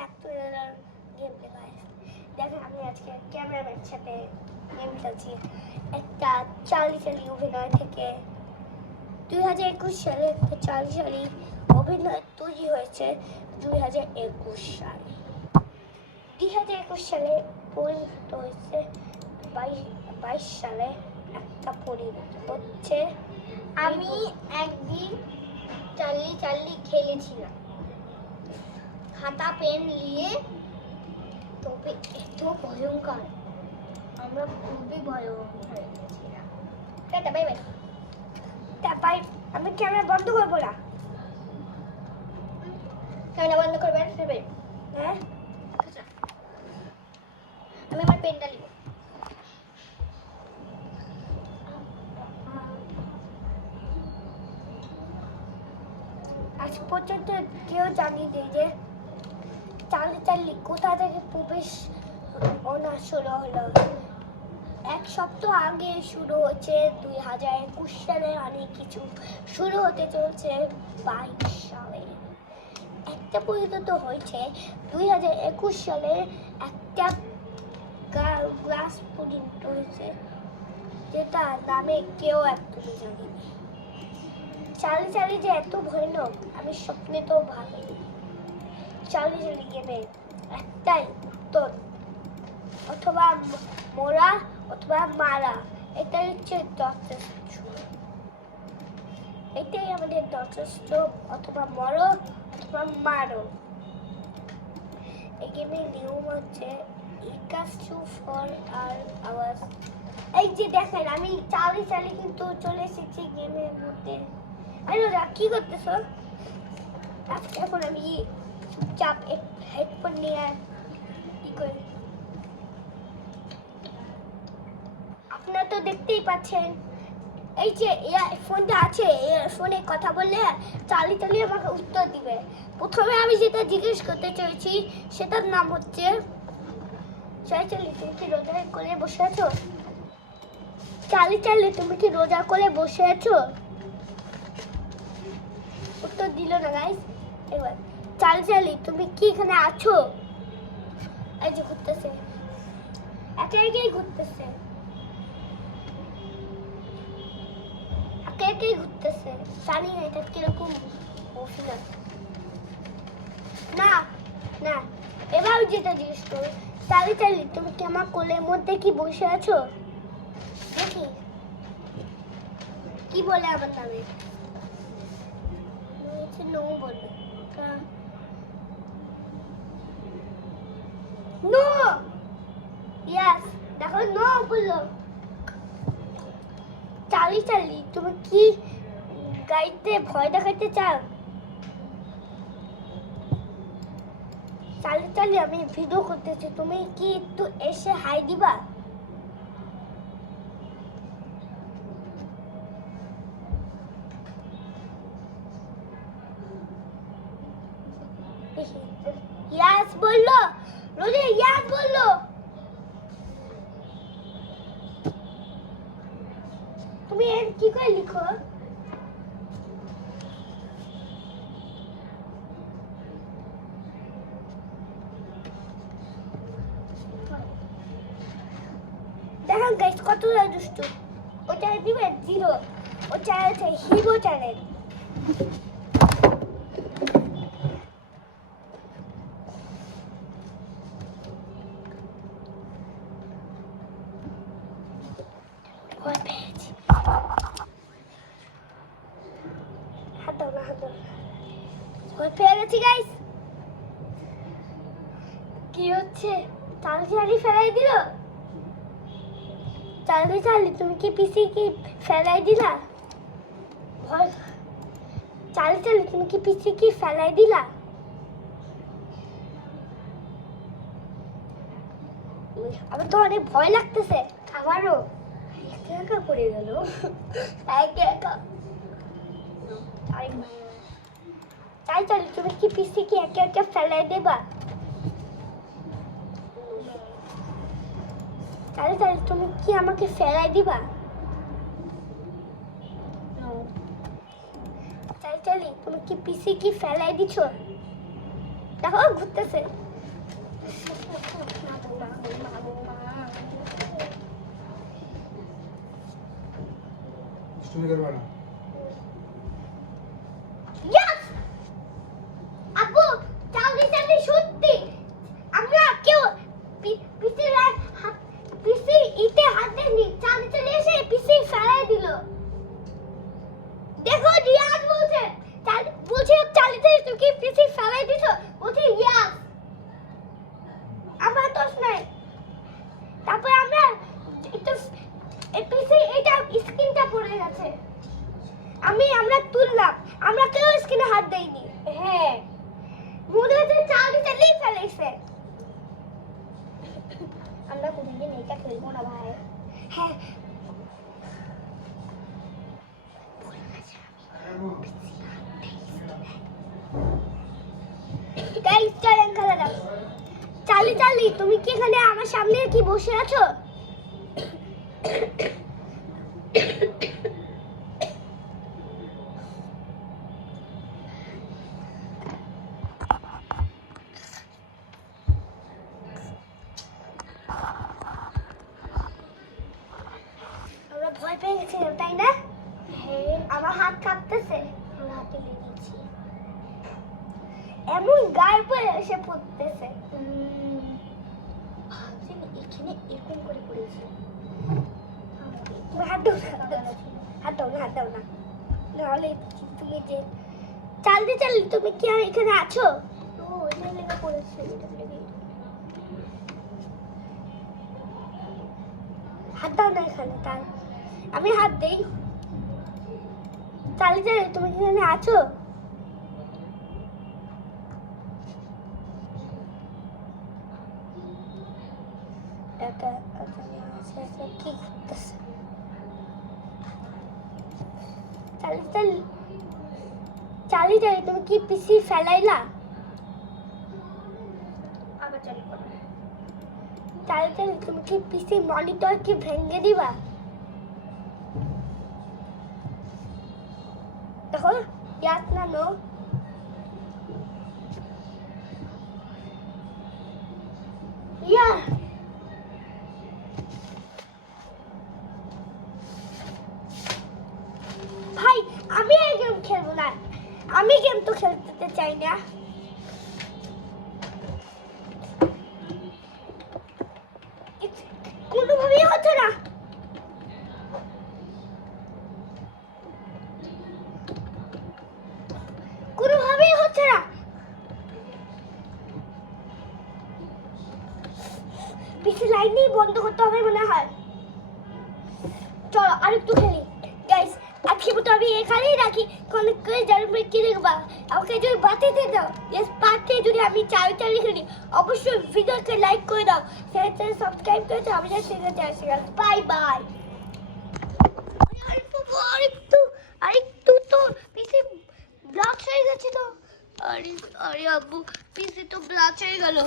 Back to game play guys. দেখেন আমি আজকে ক্যামেরাম্যানের সাথে গেম খেলছি একটা চালিচালি অভিনয় থেকে। 2021 সালে একটা চালিচালি অভিনয় তৈরি হয়েছে 2021 সালে। 2021 সালে পরিণত হয়েছে 22 সালে একটা পরিণত হচ্ছে। আমি একদিন চাল্লি খেলেছিলাম খাতা পেন নিয়ে, তবে এত ভয়ঙ্কর, আমরা খুবই ভয়ঙ্কর হয়ে গেছিলাম। Bye bye. তারপর আমি ক্যামেরা বন্ধ করবো না। ক্যামেরা বন্ধ করবেন? হ্যাঁ, আমি আমার পেনটা নিব। আজ পর্যন্ত কেউ জানিয়ে যে চালিচালি কোথা থেকে প্রবেশ অনার শুরু হলো। এক সপ্তাহ আগে শুরু হচ্ছে 2021 সালে, অনেক কিছু শুরু হতে চলছে 22 সালে। একটা পরিণত হয়েছে 2021 সালে, একটা গ্লাস পরিণত হয়েছে যেটা নামে কেউ একদমই জানেনি। চালি যে এত ভয়ানক আমি স্বপ্নে তো ভাবিনি। চালি গেমে একটাই উত্তর, অথবা মোরা অথবা মারা। এটাই হচ্ছে যথেষ্ট, এটাই আমাদের যথেষ্ট। অথবা মরো অথবা মারো। এই গেমের নিয়ম হচ্ছে এই যে দেখেন আমি চালি কিন্তু চলে এসেছি গেমের মধ্যে। আরে কি করতেছো? এখন আমি চুপচাপ হেডফোন নিয়ে কি করি, আপনারা তো দেখতেই পাচ্ছেন। এই যে ফোনটা আছে, ফোনে কথা বললে চালি আমাকে উত্তর দিবে। প্রথমে আমি যেটা জিজ্ঞেস করতে চাইছি সেটার নাম হচ্ছে, চালি তুমি কি রোজা করে বসে আছো? চালি তুমি কি রোজা করে বসে আছো? উত্তর দিল না গাইস। এবার চালি তুমি কি এখানে আছো? এই যে ঘুরতেছে, একেই ঘুরতেছে, একেই ঘুরতেছে। জানি না এটা কিরকম অভিনয়। না না, এবার যেটা জিজ্ঞেস করো, চালি তুমি কি আমার কোলের মধ্যে কি বসে আছো? দেখি কি বলে আমার নামে। নো বলবে। নো, ইয়েস, দেখো নো বললো। চালি তুমি কি গাইতে ভয় দেখাতে চাও? চালি আমি ভিডিও করতেছি, তুমি কি একটু এসে হাই দিবা? ইয়াস বললো, রোজে ইয়াস বললো। তুমি কি করে লিখো? দেখেন গাইস কত দুষ্টু। ওটা দিবে 0, ও চ্যানেল হিরো চ্যানেল। কি হচ্ছে? চালি ফেলাই দিল। চালি তুমি কি পিসি কি ফেলাই দিলা? চালি তুমি কি পিসি কি ফেলাই দিলা? আমার তো অনেক ভয় লাগতেছে। আমারও একা একা পড়ে গেল। চালি তুমি কি পিসি কি একে একে ফেলাই দেবা? চালি তুমি কি আমাকে ফেলাই দিবা? চালি তুমি কি পিসি কি ফেলাই দিছো? দেখো ঘুরতেছে। তুমি করবে না Yes! আপু চালদি চালদি সত্যি আমরা কেউ পিসি ইতে হাত দেয়নি চালদি চালদি এসে পিসি ফেলাই দিল দেখো রিয়াজ বলছে চালদি চালদি তুমি কি পিসি ফেলাই দিছো বলছে ইয়াস আমার দোষ নাই তারপর আমরা একটু পিসি এটা স্ক্রিনটা পড়ে গেছে আমরা তুললাম আমরা কেউ স্ক্রিনে হাত দেইনি হ্যাঁ মনে হচ্ছে চালদি চালদি ফেলেছে আমরা কোনদিন এটা খেলবো না ভাই হ্যাঁ গাইস চলেন খেলা যাক চালি চালি তুমি কি এখানে আমার সামনে কি বসে আছো আমরা ভয় পেয়ে গেছিলাম তাই না হ্যাঁ আমার হাত কাঁপতেছে আমরা হাতে লেগেছি এমন গায়ে পড়ে এসে পড়তেছে এখানে এরকম করে পড়েছি তুমি হাত দাও না হাত দাও না হাত দাও না নাহলে তুমি যে চালদি চালদি তুমি কি আর এখানে আছো তো এটা লেগে পড়েছে এটা লেগে হাত দাও না এখানে তার আমি হাত দেই চালদি চালদি তুমি কি এখানে আছো একা কি করতেছে চালি চালি চালি চালি তুমি কি পিসি ফেলাইলা আবার চালু করো চালি চালি তুমি কি পিসি মনিটর কি ভেঙে দিবা দেখো ইয়াস না নো ইয়া ভাই আমি এই গেম খেলবো না আমি গেম তো খেলতে চাই না কোনোভাবেই হচ্ছে না কোনোভাবেই হচ্ছে না পিছে লাইনই বন্ধ করতে হবে মনে হয় চলো আরেকটু খেলি গাইস আজকে মতো আমি এখানেই রাখি কোনো কেউ জানবে কি দেখবা আমাকে যদি বাঁচাতে দাও ইয়েস পার্টে যদি আমি চাই চাই খেলি অবশ্যই ভিডিওকে লাইক করে দাও চ্যানেলটা সাবস্ক্রাইব করে দাও আমি জানি বাই বাই আরেকটু তো পিছে ব্লক হয়ে গেছে তো আরে আরে আব্বু পিছে তো ব্লক হয়ে গেল